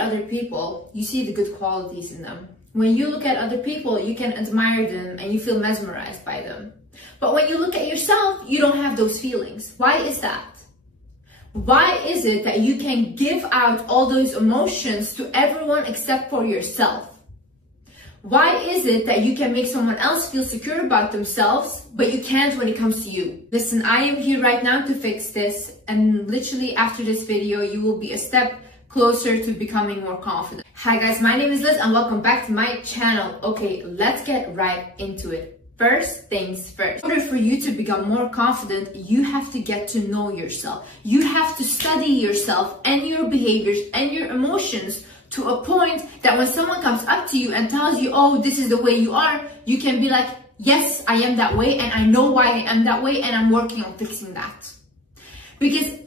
other people, you see the good qualities in them. When you look at other people, you can admire them and you feel mesmerized by them. But when you look at yourself, you don't have those feelings. Why is that? Why is it that you can give out all those emotions to everyone except for yourself? Why is it that you can make someone else feel secure about themselves, but you can't when it comes to you? Listen, I am here right now to fix this, and literally after this video, you will be a step closer to becoming more confident. Hi guys, my name is Liz and welcome back to my channel. Okay, let's get right into it. First things first. In order for you to become more confident, you have to get to know yourself. You have to study yourself and your behaviors and your emotions to a point that when someone comes up to you and tells you, oh, this is the way you are, you can be like, yes, I am that way and I know why I am that way and I'm working on fixing that. Because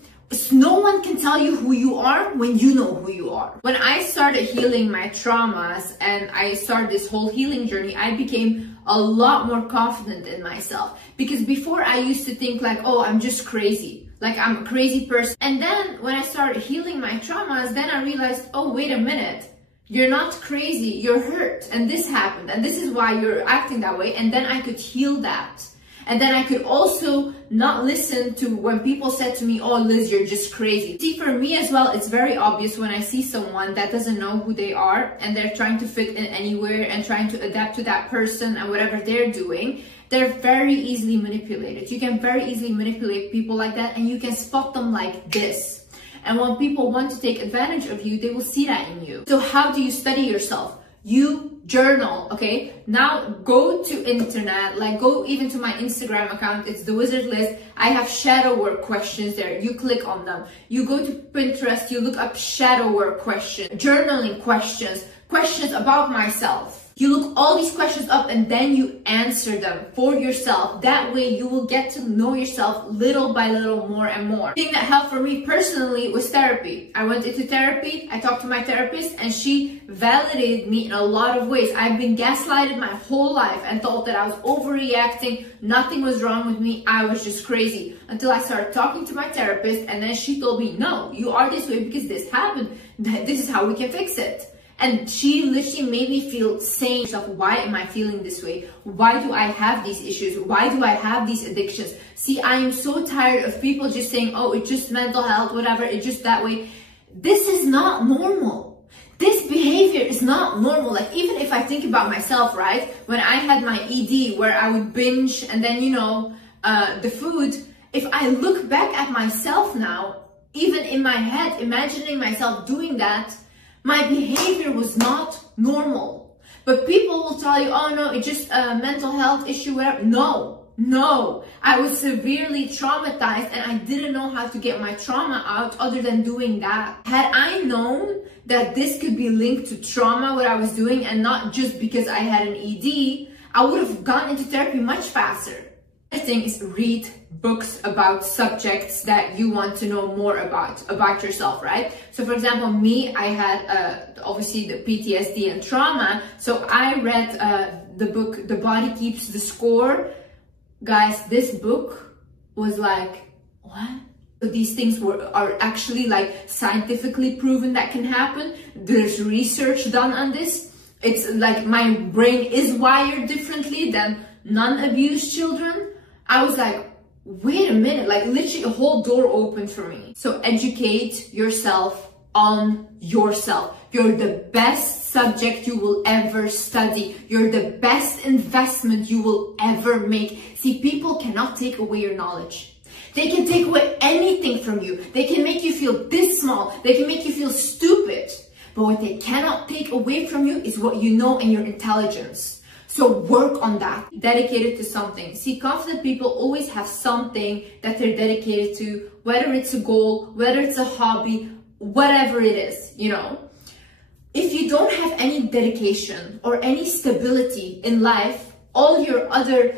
no one can tell you who you are when you know who you are. When I started healing my traumas and I started this whole healing journey, I became a lot more confident in myself. Because before I used to think like, oh, I'm just crazy. Like I'm a crazy person. And then when I started healing my traumas, then I realized, oh, wait a minute. You're not crazy, you're hurt. And this happened. And this is why you're acting that way. And then I could heal that. And then I could also not listen to when people said to me, oh, Liz, you're just crazy. See, for me as well, it's very obvious when I see someone that doesn't know who they are and they're trying to fit in anywhere and trying to adapt to that person and whatever they're doing, they're very easily manipulated. You can very easily manipulate people like that and you can spot them like this. And when people want to take advantage of you, they will see that in you. So how do you study yourself? You journal, okay? Now go to internet, like go even to my Instagram account, it's thewizardliz. I have shadow work questions there. You click on them. You go to Pinterest, you look up shadow work questions, journaling questions, questions about myself. You look all these questions up and then you answer them for yourself. That way you will get to know yourself little by little, more and more. The thing that helped for me personally was therapy. I went into therapy, I talked to my therapist and she validated me in a lot of ways. I've been gaslighted my whole life and thought that I was overreacting, nothing was wrong with me, I was just crazy. Until I started talking to my therapist and then she told me, no, you are this way because this happened. This is how we can fix it. And she literally made me feel sane. So why am I feeling this way? Why do I have these issues? Why do I have these addictions? See, I am so tired of people just saying, oh, it's just mental health, whatever, it's just that way. This is not normal. This behavior is not normal. Like even if I think about myself, right? When I had my ED where I would binge and then, you know, the food, if I look back at myself now, even in my head, imagining myself doing that, my behavior was not normal. But people will tell you, oh no, it's just a mental health issue, whatever. No, I was severely traumatized and I didn't know how to get my trauma out other than doing that. Had I known that this could be linked to trauma, what I was doing, and not just because I had an ED, I would have gone into therapy much faster. The thing is read books about subjects that you want to know more about yourself, right? So for example, me, I had obviously the PTSD and trauma. So I read the book, The Body Keeps the Score. Guys, this book was like, what? So these things are actually like scientifically proven that can happen. There's research done on this. It's like my brain is wired differently than non-abused children. I was like, wait a minute, like literally a whole door opened for me. So educate yourself on yourself. You're the best subject you will ever study. You're the best investment you will ever make. See, people cannot take away your knowledge. They can take away anything from you. They can make you feel this small. They can make you feel stupid. But what they cannot take away from you is what you know and your intelligence. So work on that. Dedicated to something. See, confident people always have something that they're dedicated to, whether it's a goal, whether it's a hobby, whatever it is, you know. If you don't have any dedication or any stability in life, all your other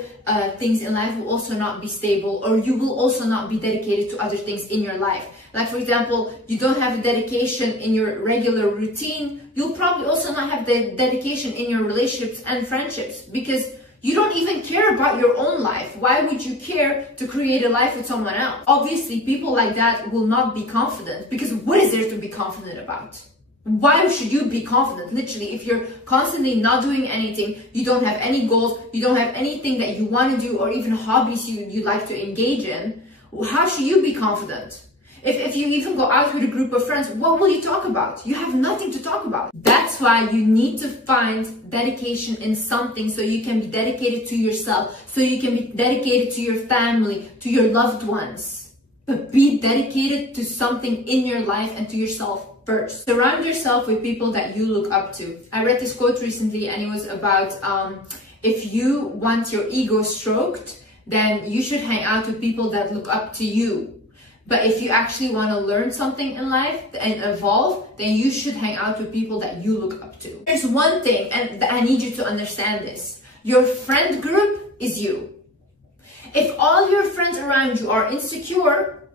things in life will also not be stable, or you will also not be dedicated to other things in your life. Like for example, you don't have a dedication in your regular routine, you'll probably also not have the dedication in your relationships and friendships because you don't even care about your own life. Why would you care to create a life with someone else? Obviously, people like that will not be confident because what is there to be confident about? Why should you be confident? Literally, if you're constantly not doing anything, you don't have any goals, you don't have anything that you want to do, or even hobbies you like to engage in, how should you be confident? If you even go out with a group of friends, what will you talk about? You have nothing to talk about. That's why you need to find dedication in something, so you can be dedicated to yourself, so you can be dedicated to your family, to your loved ones. But be dedicated to something in your life and to yourself first. Surround yourself with people that you look up to. I read this quote recently, and it was about if you want your ego stroked, then you should hang out with people that look up to you. But if you actually want to learn something in life and evolve, then you should hang out with people that you look up to. There's one thing, and I need you to understand this. Your friend group is you. If all your friends around you are insecure,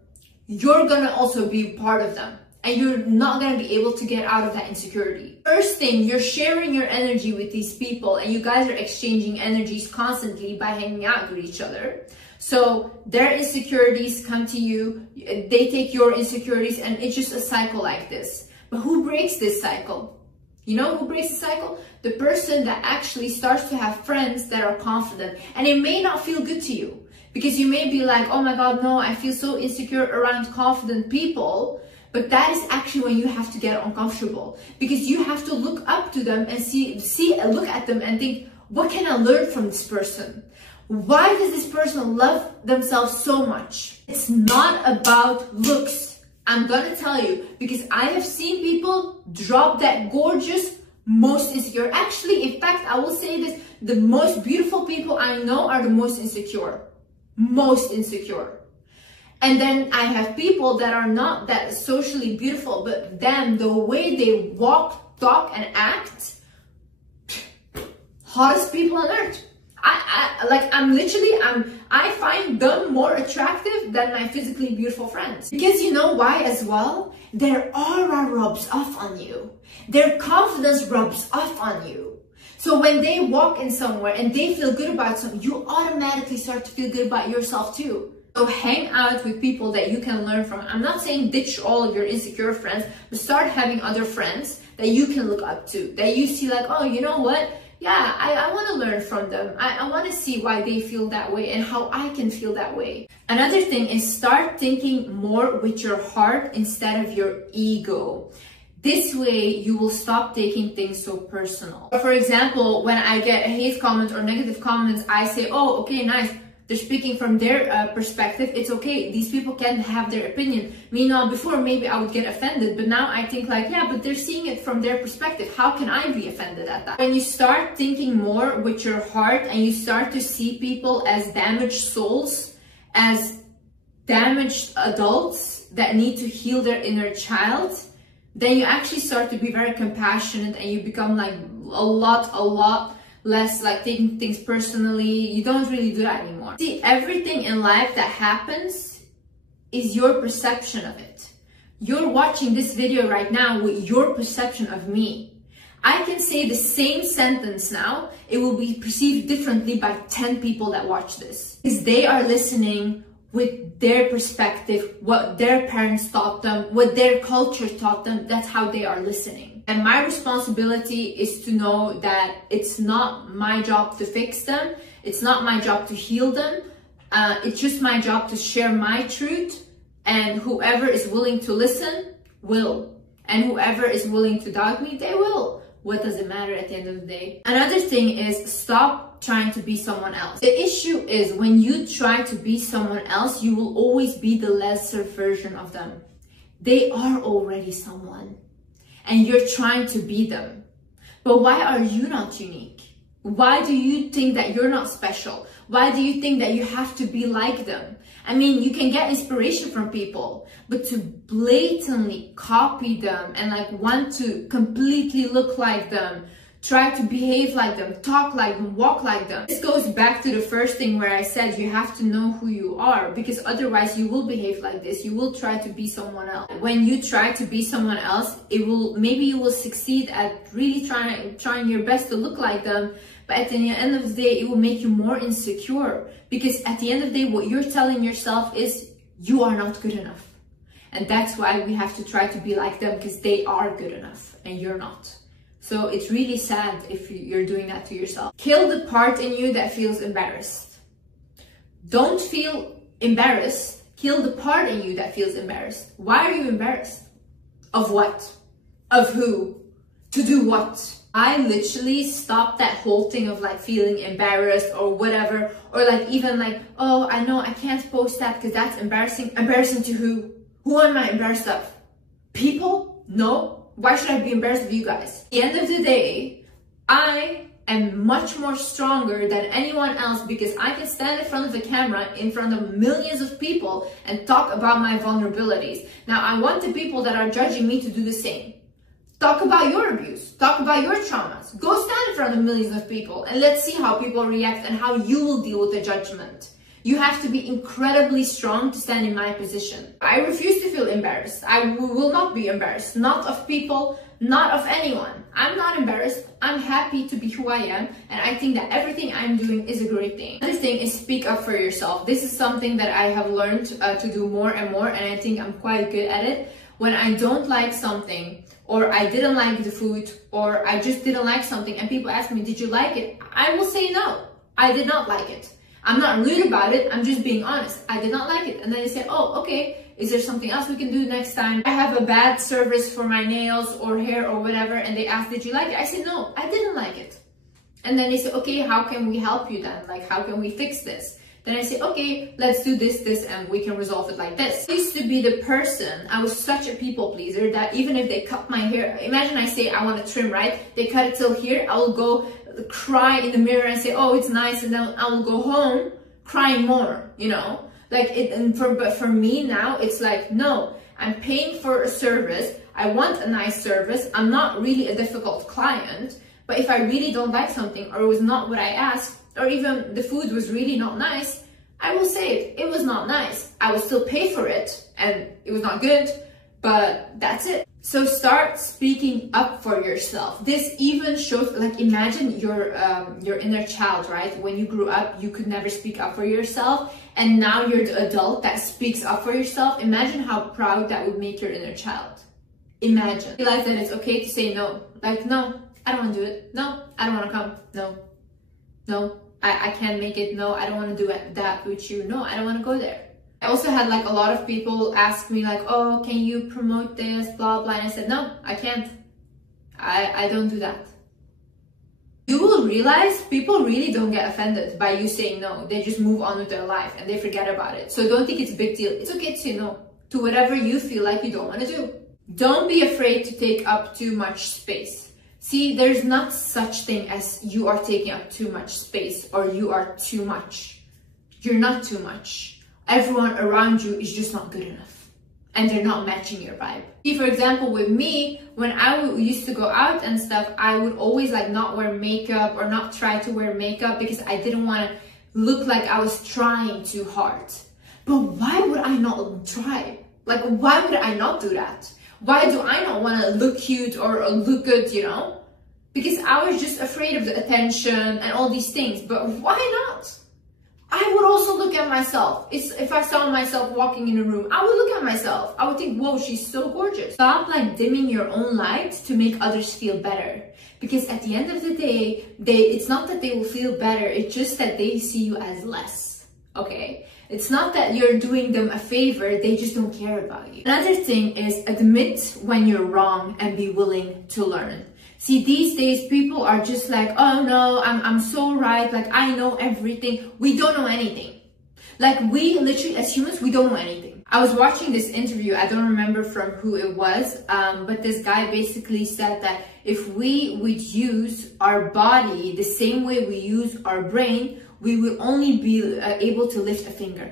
you're gonna also be part of them. And you're not going to be able to get out of that insecurity. First thing, you're sharing your energy with these people, and you guys are exchanging energies constantly by hanging out with each other. So their insecurities come to you, they take your insecurities, and it's just a cycle like this. But who breaks this cycle? You know who breaks the cycle? The person that actually starts to have friends that are confident. And it may not feel good to you, because you may be like, oh my God, no, I feel so insecure around confident people. But that is actually when you have to get uncomfortable, because you have to look up to them and look at them and think, what can I learn from this person? Why does this person love themselves so much? It's not about looks. I'm gonna tell you, because I have seen people drop that gorgeous, most insecure. Actually, in fact, I will say this, the most beautiful people I know are the most insecure. Most insecure. And then I have people that are not that socially beautiful, but them, the way they walk, talk, and act, hottest people on earth. I find them more attractive than my physically beautiful friends. Because you know why as well? Their aura rubs off on you. Their confidence rubs off on you. So when they walk in somewhere and they feel good about something, you automatically start to feel good about yourself too. So hang out with people that you can learn from. I'm not saying ditch all of your insecure friends, but start having other friends that you can look up to, that you see like, oh, you know what? Yeah, I want to learn from them. I want to see why they feel that way and how I can feel that way. Another thing is start thinking more with your heart instead of your ego. This way, you will stop taking things so personal. For example, when I get a hate comment or negative comments, I say, oh, okay, nice. They're speaking from their perspective. It's okay. These people can have their opinion. Meanwhile, before maybe I would get offended, but now I think like, yeah, but they're seeing it from their perspective. How can I be offended at that? When you start thinking more with your heart and you start to see people as damaged souls, as damaged adults that need to heal their inner child, then you actually start to be very compassionate and you become like a lot less like taking things personally. You don't really do that anymore. See, everything in life that happens is your perception of it. You're watching this video right now with your perception of me. I can say the same sentence now, it will be perceived differently by 10 people that watch this. Because they are listening with their perspective, what their parents taught them, what their culture taught them. That's how they are listening. And my responsibility is to know that it's not my job to fix them. It's not my job to heal them. It's just my job to share my truth. And whoever is willing to listen will. And whoever is willing to doubt me, they will. What does it matter at the end of the day? Another thing is stop trying to be someone else. The issue is when you try to be someone else, you will always be the lesser version of them. They are already someone. And you're trying to be them. But why are you not unique? Why do you think that you're not special? Why do you think that you have to be like them? I mean, you can get inspiration from people, but to blatantly copy them and like want to completely look like them, try to behave like them, talk like them, walk like them. This goes back to the first thing where I said you have to know who you are, because otherwise you will behave like this. You will try to be someone else. When you try to be someone else, maybe you will succeed at really trying your best to look like them. But at the end of the day, it will make you more insecure, because at the end of the day, what you're telling yourself is you are not good enough. And that's why we have to try to be like them, because they are good enough and you're not. So it's really sad if you're doing that to yourself. Kill the part in you that feels embarrassed. Don't feel embarrassed. Kill the part in you that feels embarrassed. Why are you embarrassed? Of what? Of who? To do what? I literally stopped that whole thing of like feeling embarrassed or whatever, or like even like, oh, I know I can't post that because that's embarrassing. Embarrassing to who? Who am I embarrassed of? People? No. Why should I be embarrassed of you guys? At the end of the day, I am much more stronger than anyone else because I can stand in front of the camera in front of millions of people and talk about my vulnerabilities. Now, I want the people that are judging me to do the same. Talk about your abuse. Talk about your traumas. Go stand in front of millions of people and let's see how people react and how you will deal with the judgment. You have to be incredibly strong to stand in my position. I refuse to feel embarrassed. I will not be embarrassed. Not of people, not of anyone. I'm not embarrassed. I'm happy to be who I am. And I think that everything I'm doing is a great thing. Another thing is speak up for yourself. This is something that I have learned to do more and more. And I think I'm quite good at it. When I don't like something, or I didn't like the food, or I just didn't like something, and people ask me, did you like it? I will say no, I did not like it. I'm not rude about it, I'm just being honest. I did not like it. And then they say, oh, okay, is there something else we can do next time? I have a bad service for my nails or hair or whatever, and they ask, did you like it? I said, no, I didn't like it. And then they say, okay, how can we help you then? Like, how can we fix this? Then I say, okay, let's do this, and we can resolve it like this. I used to be the person, I was such a people pleaser that even if they cut my hair, imagine I say I want to trim, right? They cut it till here, I will go cry in the mirror and say, oh, it's nice, and then I will go home crying more, you know? Like, but for me now, it's like, no, I'm paying for a service, I want a nice service, I'm not really a difficult client, but if I really don't like something, or it was not what I asked, or even the food was really not nice, I will say it. It was not nice. I will still pay for it and it was not good, but that's it. So start speaking up for yourself. This even shows, like, imagine your inner child, right? When you grew up, you could never speak up for yourself, and now you're the adult that speaks up for yourself. Imagine how proud that would make your inner child. Imagine. Realize that it's okay to say no. Like, no, I don't want to do it. No, I don't want to come. No. No, I can't make it. No, I don't want to do that with you. No, I don't want to go there. I also had like a lot of people ask me like, oh, can you promote this, blah, blah. And I said, no, I can't. I don't do that. You will realize people really don't get offended by you saying no. They just move on with their life and they forget about it. So don't think it's a big deal. It's okay to say no to whatever you feel like you don't want to do. Don't be afraid to take up too much space. See, there's not such thing as you are taking up too much space or you are too much. You're not too much. Everyone around you is just not good enough and they're not matching your vibe. See, for example, with me, when I used to go out and stuff, I would always like not wear makeup or not try to wear makeup because I didn't want to look like I was trying too hard. But why would I not try? Like, why would I not do that? Why do I not want to look cute or look good, you know? Because I was just afraid of the attention and all these things. But why not? I would also look at myself. If I saw myself walking in a room, I would look at myself. I would think, whoa, she's so gorgeous. Stop like dimming your own light to make others feel better. Because at the end of the day, it's not that they will feel better. It's just that they see you as less. Okay? It's not that you're doing them a favor, they just don't care about you. Another thing is admit when you're wrong and be willing to learn. See, these days people are just like, oh no, I'm so right, like I know everything. We don't know anything. Like we literally, as humans, we don't know anything. I was watching this interview, I don't remember from who it was, but this guy basically said that if we would use our body the same way we use our brain, we will only be able to lift a finger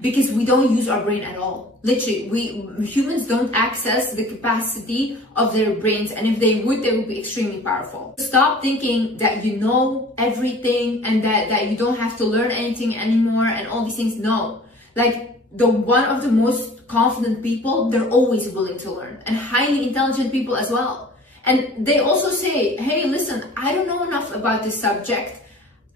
because we don't use our brain at all. Literally, humans don't access the capacity of their brains, and if they would be extremely powerful. Stop thinking that you know everything and that you don't have to learn anything anymore and all these things. No, like one of the most confident people, they're always willing to learn, and highly intelligent people as well. And they also say, hey, listen, I don't know enough about this subject.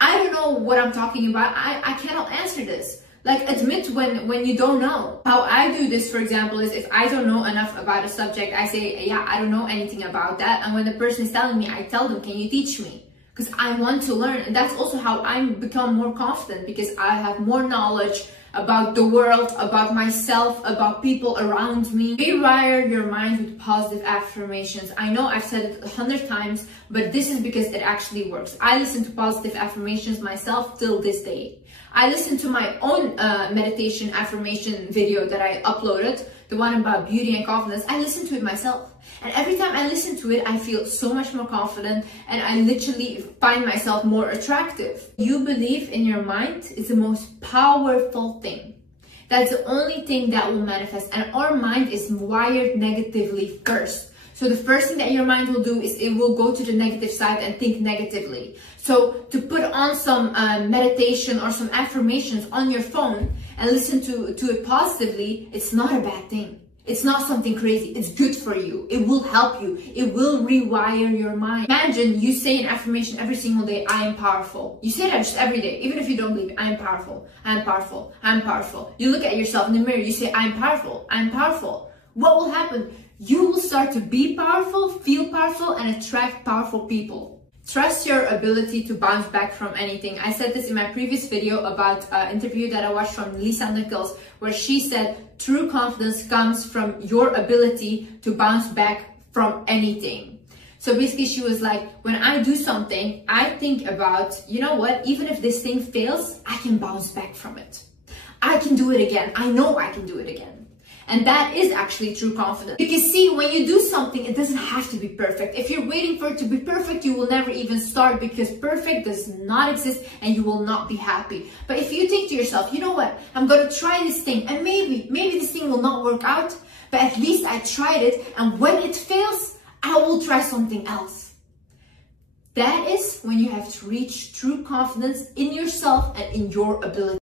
I don't know what I'm talking about. I cannot answer this. Like, admit when you don't know. How I do this, for example, is if I don't know enough about a subject, I say, yeah, I don't know anything about that. And when the person is telling me, I tell them, can you teach me? Because I want to learn. And that's also how I become more confident, because I have more knowledge about the world, about myself, about people around me. Rewire your mind with positive affirmations. I know I've said it 100 times, but this is because it actually works. I listen to positive affirmations myself till this day. I listened to my own meditation affirmation video that I uploaded, the one about beauty and confidence. I listened to it myself. And every time I listen to it, I feel so much more confident, and I literally find myself more attractive. You believe in your mind is the most powerful thing. That's the only thing that will manifest. And our mind is wired negatively first. So the first thing that your mind will do is it will go to the negative side and think negatively. So to put on some meditation or some affirmations on your phone and listen to it positively, it's not a bad thing. It's not something crazy. It's good for you. It will help you. It will rewire your mind. Imagine you say an affirmation every single day, I am powerful. You say that just every day, even if you don't believe it. I am powerful. I am powerful. I am powerful. You look at yourself in the mirror, you say, I am powerful. I am powerful. What will happen? You will start to be powerful, feel powerful, and attract powerful people. Trust your ability to bounce back from anything. I said this in my previous video about an interview that I watched from Lisa Nichols, where she said true confidence comes from your ability to bounce back from anything. So basically she was like, when I do something, I think about, you know what, even if this thing fails, I can bounce back from it. I can do it again. I know I can do it again. And that is actually true confidence. Because see, when you do something, it doesn't have to be perfect. If you're waiting for it to be perfect, you will never even start, because perfect does not exist and you will not be happy. But if you think to yourself, you know what, I'm going to try this thing, and maybe this thing will not work out, but at least I tried it, and when it fails, I will try something else. That is when you have to reach true confidence in yourself and in your ability.